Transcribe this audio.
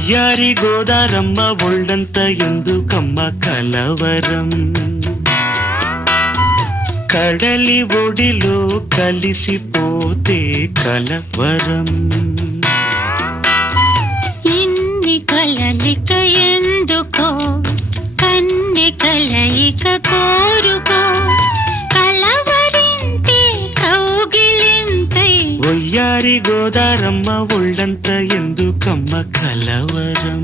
వయ్యారి గోదారమ్మ ఒళ్ళంత ఎందుకమ్మ కలవరం కడలి ఒడిలో కలిసిపోతే కలవరం ఇన్ని కలలిక ఎందుకో కన్నె కలయిక కోరుకో కలవరింతే కౌగిలింతై వయ్యారి గోదారమ్మ ఒళ్ళంత ఎందుకమ్మ కలవరం